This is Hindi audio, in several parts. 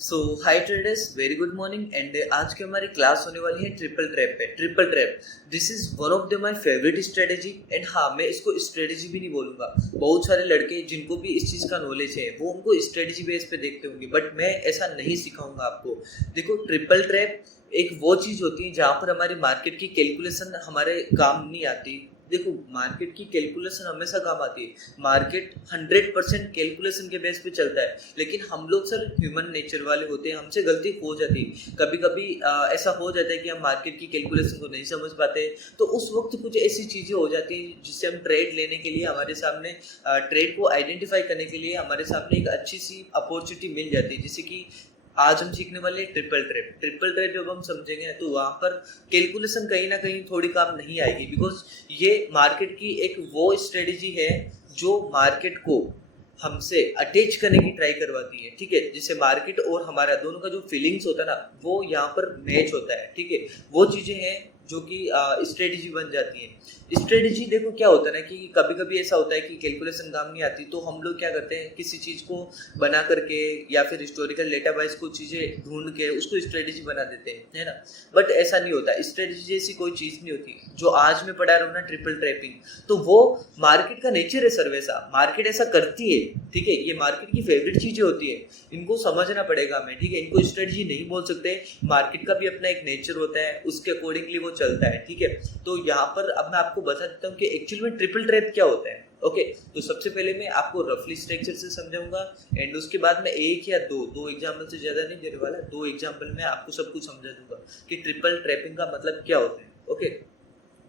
So high traders, very good morning. And आज की हमारी क्लास होने वाली है ट्रिपल ट्रैप पे। Triple trap this is one of the my favourite strategy. And हाँ, मैं इसको स्ट्रेटेजी भी नहीं बोलूँगा। बहुत सारे लड़के जिनको भी इस चीज़ का नॉलेज है वो उनको स्ट्रेटेजी बेस पे देखते होंगे, बट मैं ऐसा नहीं सिखाऊंगा आपको। देखो, ट्रिपल ट्रैप एक वो चीज़ होती है जहाँ पर हमारी मार्केट की कैलकुलेशन हमारे काम नहीं आती। देखो, मार्केट की कैलकुलेशन हमेशा काम आती है। मार्केट 100% कैलकुलेशन के बेस पे चलता है, लेकिन हम लोग सर ह्यूमन नेचर वाले होते हैं, हमसे गलती हो जाती है। कभी कभी ऐसा हो जाता है कि हम मार्केट की कैलकुलेशन को नहीं समझ पाते, तो उस वक्त कुछ ऐसी चीज़ें हो जाती हैं जिससे हम ट्रेड लेने के लिए हमारे सामने ट्रेड को आइडेंटिफाई करने के लिए हमारे सामने एक अच्छी सी अपॉर्चुनिटी मिल जाती है। जैसे कि आज हम सीखने वाले ट्रिपल ट्रैप। ट्रिपल ट्रैप जब हम समझेंगे तो वहाँ पर कैलकुलेशन कहीं ना कहीं थोड़ी काम नहीं आएगी, बिकॉज ये मार्केट की एक वो स्ट्रेटेजी है जो मार्केट को हमसे अटैच करने की ट्राई करवाती है। ठीक है, जैसे मार्केट और हमारा दोनों का जो फीलिंग्स होता है ना, वो यहाँ पर मैच होता है। ठीक है, वो चीज़ें हैं जो कि स्ट्रेटेजी बन जाती है। स्ट्रेटेजी देखो क्या होता है ना, कि कभी कभी ऐसा होता है कि कैलकुलेशन काम नहीं आती, तो हम लोग क्या करते हैं, किसी चीज़ को बना करके या फिर हिस्टोरिकल डेटा वाइज कुछ चीज़ें ढूंढ के उसको स्ट्रेटेजी बना देते हैं, है ना। बट ऐसा नहीं होता। स्ट्रेटेजी जैसी कोई चीज़ नहीं होती। जो आज मैं पढ़ा रहा हूँ ना, ट्रिपल ट्रैपिंग, तो वो मार्केट का नेचर है सर। वैसा मार्केट ऐसा करती है। ठीक है, ये मार्केट की फेवरेट चीज़ें होती है, इनको समझना पड़ेगा हमें। ठीक है, इनको स्ट्रेटेजी नहीं बोल सकते। मार्केट का भी अपना एक नेचर होता है, उसके अकॉर्डिंगली वो चलता है। ठीक है, तो यहाँ पर अब मैं आपको बता देता हूँ कि एक्चुअल में ट्रिपल ट्रैप क्या होता है। ओके, तो सबसे पहले मैं आपको रफली स्ट्रक्चर से समझाऊंगा, एंड उसके बाद मैं एक या दो एग्जाम्पल से ज़्यादा नहीं देने वाला, 2 एग्जाम्पल में आपको सब कुछ समझा दूंगा कि ट्रिपल ट्रैपिंग का मतलब क्या होता है। ओके,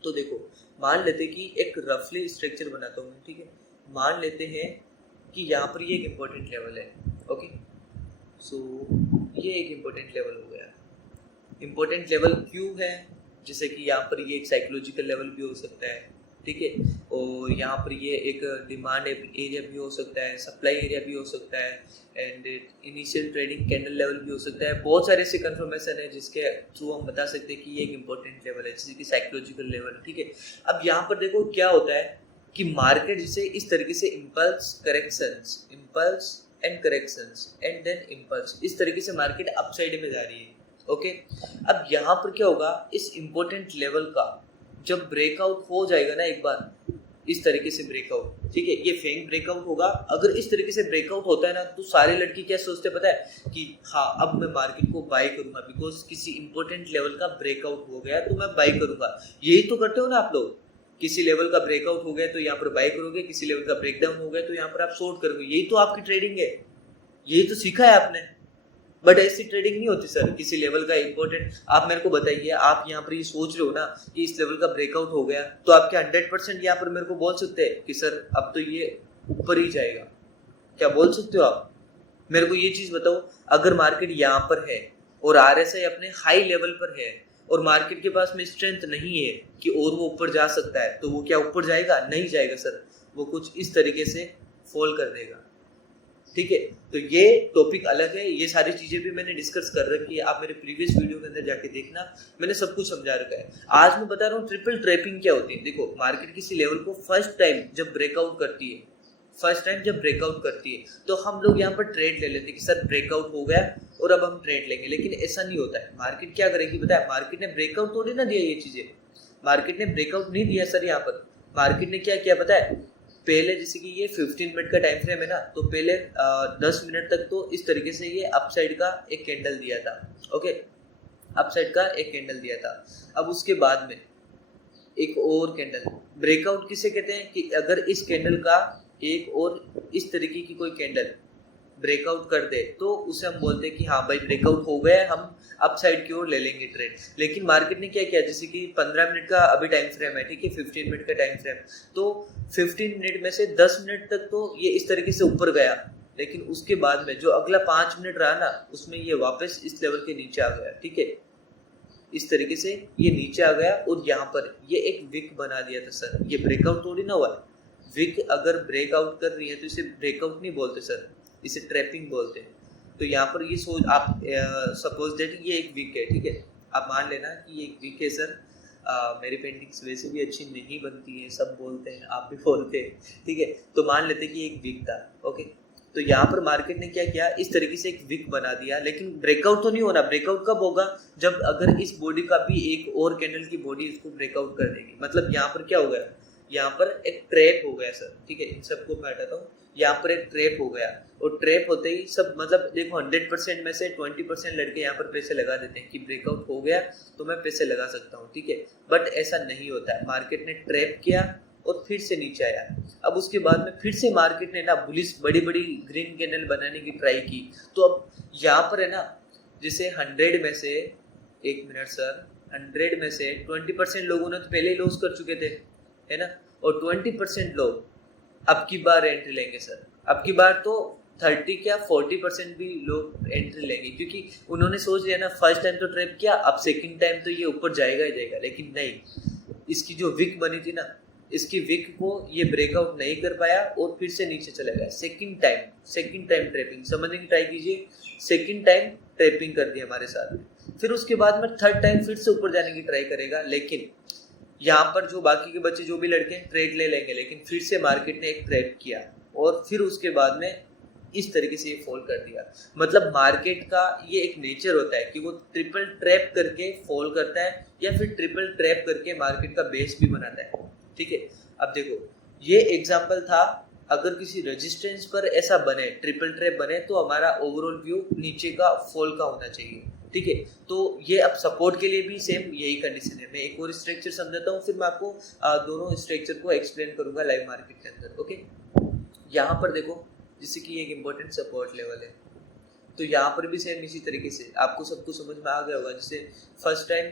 तो देखो, मान लेते कि एक रफली स्ट्रक्चर बनाता हूँ। ठीक है, मान लेते हैं कि यहाँ पर ये एक इम्पोर्टेंट लेवल है। ओके, सो ये एक इम्पोर्टेंट लेवल हो गया। इम्पोर्टेंट लेवल क्यों है? जैसे कि यहाँ पर ये एक साइकोलॉजिकल लेवल भी हो सकता है। ठीक है, और यहाँ पर ये एक डिमांड एरिया भी हो सकता है, सप्लाई एरिया भी हो सकता है, and initial trading candle level भी हो सकता है। बहुत सारे ऐसे कंफर्मेशन है जिसके थ्रू हम बता सकते हैं कि ये एक इम्पोर्टेंट लेवल है, जैसे कि साइकोलॉजिकल लेवल। ठीक है, अब यहाँ पर देखो क्या होता है कि मार्केट जिसे इस तरीके से impulse and corrections and then impulse, इस तरीके से मार्केट अपसाइड में जा रही है। ओके, अब यहाँ पर क्या होगा, इस इम्पोर्टेंट लेवल का जब ब्रेकआउट हो जाएगा ना एक बार, इस तरीके से ब्रेकआउट, ठीक है, ये फेंग ब्रेकआउट होगा। अगर इस तरीके से ब्रेकआउट होता है ना, तो सारे लड़के क्या सोचते हैं पता है कि हाँ, अब मैं मार्केट को बाय करूंगा, बिकॉज किसी इंपॉर्टेंट लेवल का ब्रेकआउट हो गया तो मैं बाय करूंगा। यही तो करते हो ना आप लोग। किसी लेवल का ब्रेकआउट हो गया तो यहाँ पर बाय करोगे, किसी लेवल का ब्रेकडाउन हो गया तो यहाँ पर आप शॉर्ट करोगे। यही तो आपकी ट्रेडिंग है, यही तो सीखा है आपने। बट ऐसी ट्रेडिंग नहीं होती सर। किसी लेवल का इंपॉर्टेंट, आप मेरे को बताइए, आप यहाँ पर ये सोच रहे हो ना कि इस लेवल का ब्रेकआउट हो गया, तो आप क्या 100% यहाँ पर मेरे को बोल सकते हैं कि सर अब तो ये ऊपर ही जाएगा? क्या बोल सकते हो आप? मेरे को ये चीज बताओ, अगर मार्केट यहाँ पर है और RSI अपने हाई लेवल पर है और मार्केट के पास में स्ट्रेंथ नहीं है कि और वो ऊपर जा सकता है, तो वो क्या ऊपर जाएगा? नहीं जाएगा सर, वो कुछ इस तरीके से फॉल कर देगा। ठीक है, तो ये टॉपिक अलग है, ये सारी चीजें भी मैंने डिस्कस कर रखी है, आप मेरे प्रीवियस वीडियो के अंदर जाके देखना, मैंने सब कुछ समझा रखा है। आज मैं बता रहा हूँ ट्रिपल ट्रैपिंग क्या होती है। देखो, मार्केट किसी लेवल को फर्स्ट टाइम जब ब्रेकआउट करती है, तो हम लोग यहाँ पर ट्रेड ले लेते हैं कि सर ब्रेकआउट हो गया और अब हम ट्रेड लेंगे, लेकिन ऐसा नहीं होता है। मार्केट क्या करेगी पता है? मार्केट ने ब्रेकआउट थोड़ी ना दिया, ये चीजें मार्केट ने ब्रेकआउट नहीं दिया सर। यहाँ पर मार्केट ने क्या किया पता है? पहले जैसे कि ये 15 मिनट का टाइम फ्रेम है ना, तो पहले 10 मिनट तक तो इस तरीके से ये अपसाइड का एक कैंडल दिया था। ओके, अपसाइड का एक कैंडल दिया था। अब उसके बाद में एक और कैंडल, ब्रेकआउट किसे कहते हैं? कि अगर इस कैंडल का एक और इस तरीके की कोई कैंडल ब्रेकआउट कर दे तो उसे हम बोलते हैं कि हाँ भाई ब्रेकआउट हो गया है, हम अपसाइड की ओर ले लेंगे ट्रेड। लेकिन मार्केट ने क्या किया, जैसे कि 15 मिनट का अभी टाइम फ्रेम है, ठीक है, 15 मिनट का टाइम फ्रेम, तो 15 मिनट में से 10 मिनट तक तो ये इस तरीके से ऊपर गया, लेकिन उसके बाद में जो अगला 5 मिनट रहा ना, उसमें ये वापस इस लेवल के नीचे आ गया। ठीक है, इस तरीके से ये नीचे आ गया और यहाँ पर ये एक विक बना दिया था सर। ये ब्रेकआउट थोड़ी ना हुआ। विक अगर ब्रेकआउट कर रही है तो इसे ब्रेकआउट नहीं बोलते सर, इसे ट्रैपिंग बोलते हैं। तो यहाँ पर ये सोच आप सपोज दैट ये एक वीक है, ठीक है, आप मान लेना कि ये एक वीक है सर। मेरी पेंटिंग्स वैसे भी अच्छी नहीं बनती है, सब बोलते हैं, आप भी बोलते हैं, ठीक है, तो मान लेते कि एक वीक था। ओके, तो यहाँ पर मार्केट ने क्या किया, इस तरीके से एक विक बना दिया, लेकिन ब्रेकआउट तो नहीं होना। ब्रेकआउट कब होगा, जब अगर इस बॉडी का भी एक और कैंडल की बॉडी इसको ब्रेकआउट कर देगी। मतलब यहाँ पर क्या हो गया, यहाँ पर एक ट्रैप हो गया सर, ठीक है। इन सबको मैं हटाता हूँ, यहाँ पर एक ट्रैप हो गया, और ट्रैप होते ही सब मतलब देखो 100% में से 20% लड़के यहाँ पर पैसे लगा देते हैं कि ब्रेकआउट हो गया तो मैं पैसे लगा सकता हूँ, ठीक है। बट ऐसा नहीं होता है, मार्केट ने ट्रैप किया और फिर से नीचे आया। अब उसके बाद में फिर से मार्केट ने ना बुलिश बड़ी बड़ी ग्रीन कैंडल बनाने की ट्राई की। तो अब यहाँ पर है ना, जैसे 100 में से, एक मिनट सर, 100 में से 20% लोगों ने तो पहले ही लॉस कर चुके थे, है ना, और 20% लोग अब की बार एंट्री लेंगे सर। अब की बार तो 30 क्या 40% भी लोग एंट्री लेंगे, क्योंकि उन्होंने सोच लिया ना, फर्स्ट टाइम तो ट्रैप किया, अब सेकंड टाइम तो ये ऊपर जाएगा ही जाएगा। लेकिन नहीं, इसकी जो विक बनी थी ना, इसकी विक को ये ब्रेकआउट नहीं कर पाया और फिर से नीचे चला गया। सेकंड टाइम ट्रैपिंग, समझने की ट्राई कीजिए, सेकंड टाइम ट्रैपिंग कर दिया हमारे साथ। फिर उसके बाद में थर्ड टाइम फिर से ऊपर जाने की ट्राई करेगा, लेकिन यहाँ पर जो बाकी के बच्चे जो भी लड़के ट्रेड ले लेंगे, लेकिन फिर से मार्केट ने एक ट्रैप किया और फिर उसके बाद में इस तरीके से ये फॉल कर दिया। मतलब मार्केट का ये एक नेचर होता है कि वो ट्रिपल ट्रैप करके फॉल करता है या फिर ट्रिपल ट्रैप करके मार्केट का बेस भी बनाता है, ठीक है। अब देखो, ये एग्जांपल था, अगर किसी रेजिस्टेंस पर ऐसा बने, ट्रिपल ट्रैप बने, तो हमारा ओवरऑल व्यू नीचे का फॉल का होना चाहिए, ठीक है। तो ये अब सपोर्ट के लिए भी सेम यही कंडीशन है। मैं एक और स्ट्रक्चर समझाता हूँ, फिर मैं आपको दोनों स्ट्रक्चर को एक्सप्लेन करूंगा लाइव मार्केट के अंदर, ओके। यहाँ पर देखो, जैसे कि एक इम्पोर्टेंट सपोर्ट लेवल है, तो यहाँ पर भी सेम इसी तरीके से आपको सबको समझ में आ गया होगा। जैसे फर्स्ट टाइम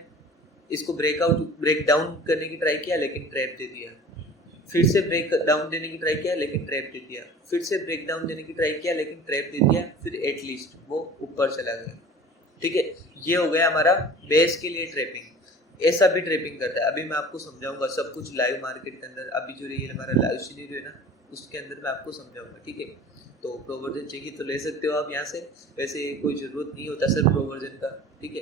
इसको ब्रेक डाउन करने की ट्राई किया, लेकिन ट्रैप दे दिया। फिर से ब्रेक डाउन देने की ट्राई किया, लेकिन ट्रैप दे दिया। फिर से ब्रेक डाउन देने की ट्राई किया, लेकिन ट्रैप दे दिया। फिर एटलीस्ट वो ऊपर चला गया, ठीक है। ये हो गया हमारा बेस के लिए ट्रैपिंग। ऐसा भी ट्रैपिंग करता है, अभी मैं आपको समझाऊंगा सब कुछ लाइव मार्केट के अंदर। अभी जो ये हमारा लाइव सिनेरियो है ना, उसके अंदर मैं आपको समझाऊंगा, ठीक है। तो प्रोवर्जन चाहिए तो ले सकते हो आप यहाँ से, वैसे कोई ज़रूरत नहीं होता सर प्रोवर्जन का, ठीक है।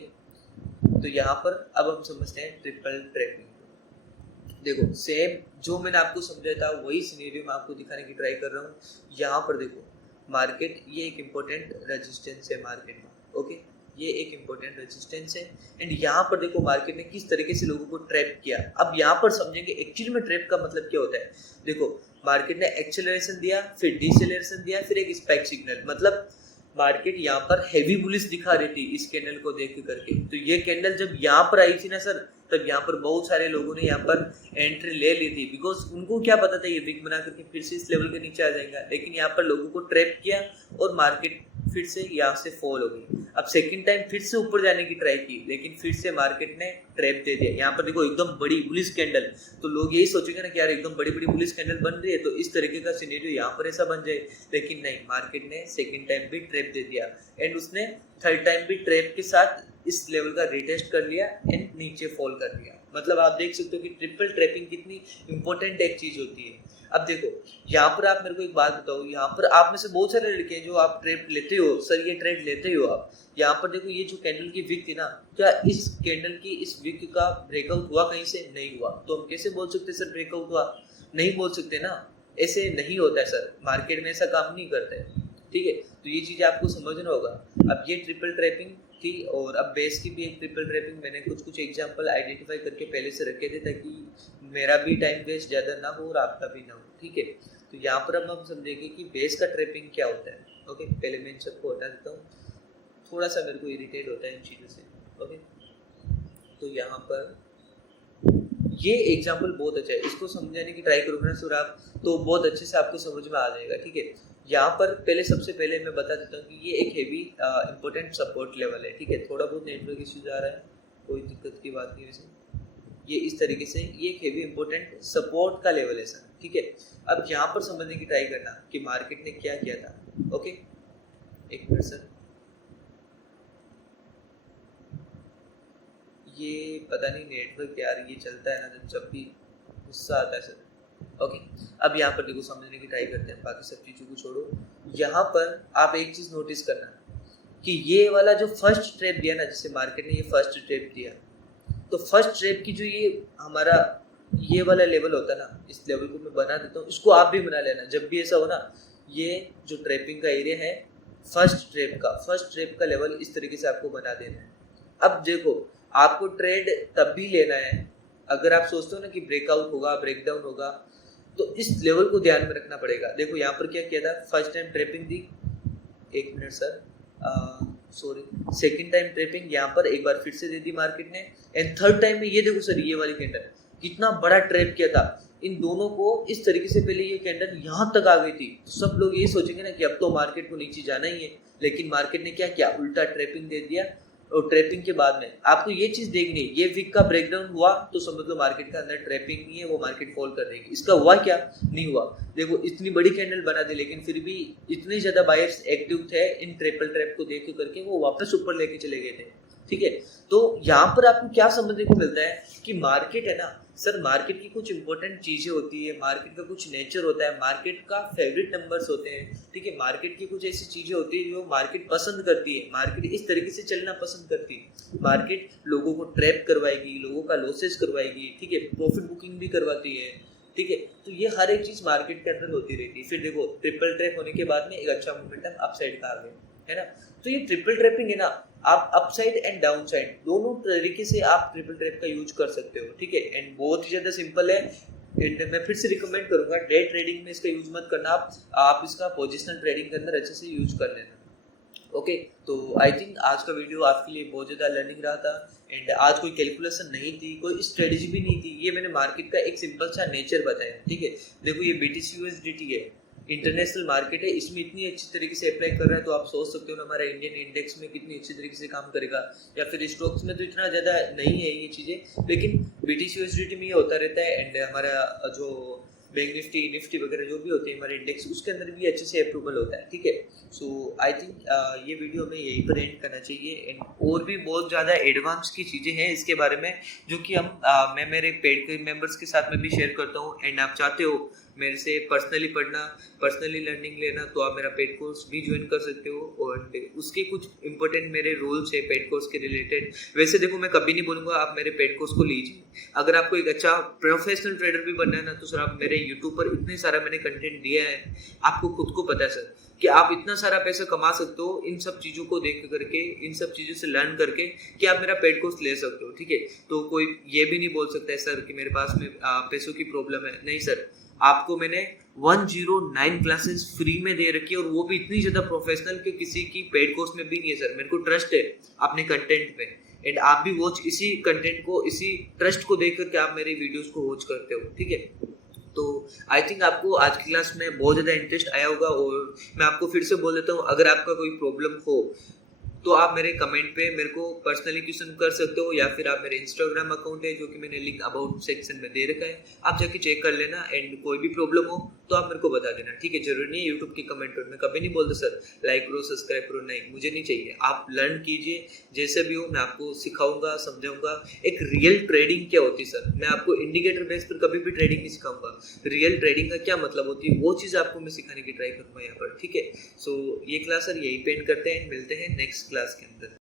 तो यहाँ पर अब हम समझते हैं ट्रिपल ट्रैपिंग। देखो, सेम जो मैंने आपको समझाया था वही सिनेरियो मैं आपको दिखाने की ट्राई कर रहा हूँ। यहाँ पर देखो, मार्केट ये एक इम्पोर्टेंट रेजिस्टेंस है मार्केट में, ओके। ये एक इम्पोर्टेंट रेजिस्टेंस है। एंड यहाँ पर देखो मार्केट ने किस तरीके से लोगों को ट्रैप किया। अब यहाँ पर समझेंगे एक्चुअली में ट्रैप का मतलब क्या होता है। देखो, मार्केट ने एक्सेलरेशन दिया, फिर डिसेलरेशन दिया, फिर एक स्पाइक सिग्नल। मतलब मार्केट यहाँ पर हैवी बुलिश दिखा रही थी इस कैंडल को देख करके। तो ये कैंडल जब यहाँ पर आई थी ना सर, तब यहाँ पर बहुत सारे लोगों ने यहाँ पर एंट्री ले ली थी, बिकॉज उनको क्या पता था ये विक बना करके फिर से इस लेवल के नीचे आ जाएगा। लेकिन यहाँ पर लोगों को ट्रैप किया और मार्केट फिर से यहाँ से फॉल हो गई। अब सेकंड टाइम फिर से ऊपर जाने की ट्राई की, लेकिन फिर से मार्केट ने ट्रैप दे दिया। यहाँ पर देखो एकदम बड़ी बुलिश कैंडल, तो लोग यही सोचेंगे ना कि यार एकदम बड़ी बड़ी बुलिश कैंडल बन रही है, तो इस तरीके का सिनेरियो यहाँ पर ऐसा बन जाए। लेकिन नहीं, मार्केट ने सेकंड टाइम भी ट्रैप दे दिया एंड उसने थर्ड टाइम भी ट्रैप के साथ इस लेवल का रिटेस्ट कर लिया एंड नीचे फॉल कर दिया। मतलब आप देख सकते हो कि ट्रिपल ट्रैपिंग कितनी इंपॉर्टेंट एक चीज होती है। अब देखो, यहाँ पर आप मेरे को एक बात बताओ, यहाँ पर आप में से बहुत सारे लड़के हैं जो आप ट्रेड लेते हो, सर ये ट्रेड लेते हो आप। यहाँ पर देखो, ये जो कैंडल की विक थी ना, क्या इस कैंडल की इस विक का ब्रेकआउट हुआ कहीं से? नहीं हुआ। तो हम कैसे बोल सकते सर ब्रेकआउट हुआ? नहीं बोल सकते ना, ऐसे नहीं होता है सर, मार्केट में ऐसा काम नहीं करता है, ठीक है। तो ये चीज़ आपको समझना होगा। अब ये ट्रिपल ट्रैपिंग थी और अब बेस की भी एक ट्रिपल ट्रैपिंग मैंने कुछ एग्जांपल आइडेंटिफाई करके पहले से रखे थे, ताकि मेरा भी टाइम वेस्ट ज़्यादा ना हो और आपका भी ना हो, ठीक है। तो यहाँ पर अब हम समझेंगे कि बेस का ट्रैपिंग क्या होता है, ओके। पहले मैं इन सबको हटा देता हूँ, थोड़ा सा मेरे को इरिटेट होता है इन चीज़ों से, ओके। तो यहाँ पर ये एग्जाम्पल बहुत अच्छा है, इसको समझाने की ट्राई करोगे ना सर आप, तो बहुत अच्छे से आपको समझ में आ जाएगा, ठीक है। यहाँ पर सबसे पहले मैं बता देता हूँ कि ये एक हेवी इंपॉर्टेंट सपोर्ट लेवल है, ठीक है। थोड़ा बहुत नेटवर्क इश्यूज आ रहा है, कोई दिक्कत की बात नहीं है वैसे। ये इस तरीके से ये एक हेवी इंपॉर्टेंट सपोर्ट का लेवल है सर, ठीक है। अब यहाँ पर समझने की ट्राई करना कि मार्केट ने क्या किया था, ओके। एक मिनट सर, ये पता नहीं नेटवर्क यार ये चलता है ना जब भी गुस्सा आता है सर, ओके। अब यहाँ पर देखो समझने की ट्राई करते हैं, बाकी सब चीज़ों को छोड़ो। यहाँ पर आप एक चीज़ नोटिस करना कि ये वाला जो फर्स्ट ट्रैप दिया ना, जैसे मार्केट ने ये फर्स्ट ट्रैप दिया, तो फर्स्ट ट्रैप की जो ये हमारा ये वाला लेवल होता है ना, इस लेवल को मैं बना देता हूँ, इसको आप भी बना लेना। जब भी ऐसा हो ना, ये जो ट्रैपिंग का एरिया है, फर्स्ट ट्रैप का लेवल इस तरीके से आपको बना देना है। अब देखो, आपको ट्रेड तब भी लेना है अगर आप सोचते हो ना कि ब्रेकआउट होगा, ब्रेकडाउन होगा, तो इस लेवल को ध्यान में रखना पड़ेगा। देखो यहाँ पर क्या किया था, फर्स्ट टाइम ट्रैपिंग दी, एक minute sir, sorry, second time trapping यहाँ पर एक बार फिर से दे दी मार्केट ने, एंड थर्ड टाइम में ये देखो सर, ये वाली कैंडल कितना बड़ा ट्रैप किया था। इन दोनों को इस तरीके से पहले ये कैंडल यहाँ तक आ गई थी, तो सब लोग ये सोचेंगे ना कि अब तो मार्केट को नीचे जाना ही है, लेकिन मार्केट ने क्या किया, उल्टा ट्रैपिंग दे दिया। और ट्रैपिंग के बाद में आपको ये चीज देखनी है, ये वीक का ब्रेकडाउन हुआ तो समझ लो मार्केट का अंदर ट्रैपिंग नहीं है, वो मार्केट फॉल कर देगी। इसका हुआ क्या, नहीं हुआ। देखो इतनी बड़ी कैंडल बना दी, लेकिन फिर भी इतने ज्यादा बायर्स एक्टिव थे इन ट्रिपल ट्रैप को देख करके, वो वापस ऊपर लेके चले गए थे। ठीक है, तो यहाँ पर आपको क्या समझने को मिलता है कि मार्केट है ना सर, मार्केट की कुछ इंपॉर्टेंट चीजें होती है, मार्केट का कुछ नेचर होता है, मार्केट का फेवरेट नंबर्स होते हैं। ठीक है, मार्केट की कुछ ऐसी चीजें होती है जो मार्केट पसंद करती है, मार्केट इस तरीके से चलना पसंद करती है। मार्केट लोगों को ट्रैप करवाएगी, लोगों का लॉसेस करवाएगी, ठीक है, प्रॉफिट बुकिंग भी करवाती है। ठीक है, तो ये हर एक चीज मार्केट के अंदर होती रहती है। फिर देखो ट्रिपल ट्रैप होने के बाद में एक अच्छा मोमेंटम अपसाइड का आ गया, है ना। तो ये ट्रिपल ट्रैपिंग है ना, आप अपसाइड एंड डाउन साइड दोनों तरीके से आप ट्रिपल ट्रैप का यूज कर सकते हो। ठीक है, एंड बहुत ही ज्यादा सिंपल है। एंड मैं फिर से रिकमेंड करूंगा, डे ट्रेडिंग में इसका यूज मत करना, आप इसका पोजिशनल ट्रेडिंग के अंदर अच्छे से यूज कर लेना। ओके, तो आई थिंक आज का वीडियो आपके लिए बहुत ज़्यादा लर्निंग रहा था। एंड आज कोई कैलकुलेशन नहीं थी, कोई स्ट्रेटजी भी नहीं थी, ये मैंने मार्केट का एक सिंपल सा नेचर बताया। ठीक है, देखो ये BTC USDT है, इंटरनेशनल मार्केट है, इसमें इतनी अच्छी तरीके से अप्लाई कर रहा है, तो आप सोच सकते हो ना हमारा इंडियन इंडेक्स में कितनी अच्छी तरीके से काम करेगा। या फिर स्टॉक्स में तो इतना ज़्यादा नहीं है ये चीज़ें, लेकिन BTC USDT में ये होता रहता है। एंड हमारा जो बैंक निफ्टी वगैरह जो भी होते हैं हमारे इंडेक्स, उसके अंदर भी अच्छे से अप्रूवल होता है। ठीक है, सो आई थिंक ये वीडियो हमें यहीं पर एंड करना चाहिए। एंड और भी बहुत ज़्यादा एडवांस की चीज़ें हैं इसके बारे में, जो कि मैं मेरे पेड मेंबर्स के साथ में भी शेयर करता हूँ। एंड आप चाहते हो मेरे से पर्सनली पढ़ना, पर्सनली लर्निंग लेना, तो आप मेरा पेड कोर्स भी ज्वाइन कर सकते हो। और उसके कुछ इंपॉर्टेंट मेरे रूल्स है पेड कोर्स के रिलेटेड। वैसे देखो, मैं कभी नहीं बोलूँगा आप मेरे पेड कोर्स को लीजिए। अगर आपको एक अच्छा प्रोफेशनल ट्रेडर भी बनना है ना, तो सर आप मेरे यूट्यूब पर इतने सारा मैंने कंटेंट दिया है, आपको खुद को पता है सर कि आप इतना सारा पैसा कमा सकते हो इन सब चीज़ों को देख करके, इन सब चीज़ों से लर्न करके, कि आप मेरा पेड कोर्स ले सकते हो। ठीक है, तो कोई ये भी नहीं बोल सकता है सर कि मेरे पास में पैसों की प्रॉब्लम है। नहीं सर, आपको मैंने 109 क्लासेस फ्री में दे रखी है, और वो भी इतनी ज़्यादा प्रोफेशनल कि किसी की पेड कोर्स में भी नहीं है सर। मेरे को ट्रस्ट है अपने कंटेंट पे, एंड आप भी वॉच इसी कंटेंट को, इसी ट्रस्ट को देख करके आप मेरे वीडियोस को वॉच करते हो। ठीक है, तो आई थिंक आपको आज की क्लास में बहुत ज़्यादा इंटरेस्ट आया होगा। और मैं आपको फिर से बोल देता हूँ, अगर आपका कोई प्रॉब्लम हो तो आप मेरे कमेंट पे मेरे को पर्सनली क्वेश्चन कर सकते हो, या फिर आप मेरे इंस्टाग्राम अकाउंट है जो कि मैंने लिंक अबाउट सेक्शन में दे रखा है, आप जाके चेक कर लेना। एंड कोई भी प्रॉब्लम हो तो आप मेरे को बता देना। ठीक है, जरूरी नहीं है यूट्यूब के कमेंट पर, मैं कभी नहीं बोलता सर लाइक करो सब्सक्राइब करो, नहीं, मुझे नहीं चाहिए। आप लर्न कीजिए, जैसे भी हो मैं आपको सिखाऊंगा, समझाऊंगा एक रियल ट्रेडिंग क्या होती है। सर मैं आपको इंडिकेटर बेस पर कभी भी ट्रेडिंग नहीं सिखाऊंगा, रियल ट्रेडिंग का क्या मतलब होती है वो चीज़ आपको मैं सिखाने की ट्राई करूंगा यहाँ पर। ठीक है, सो ये क्लास सर यही पे एंड करते हैं, मिलते हैं नेक्स्ट क्लास के अंदर।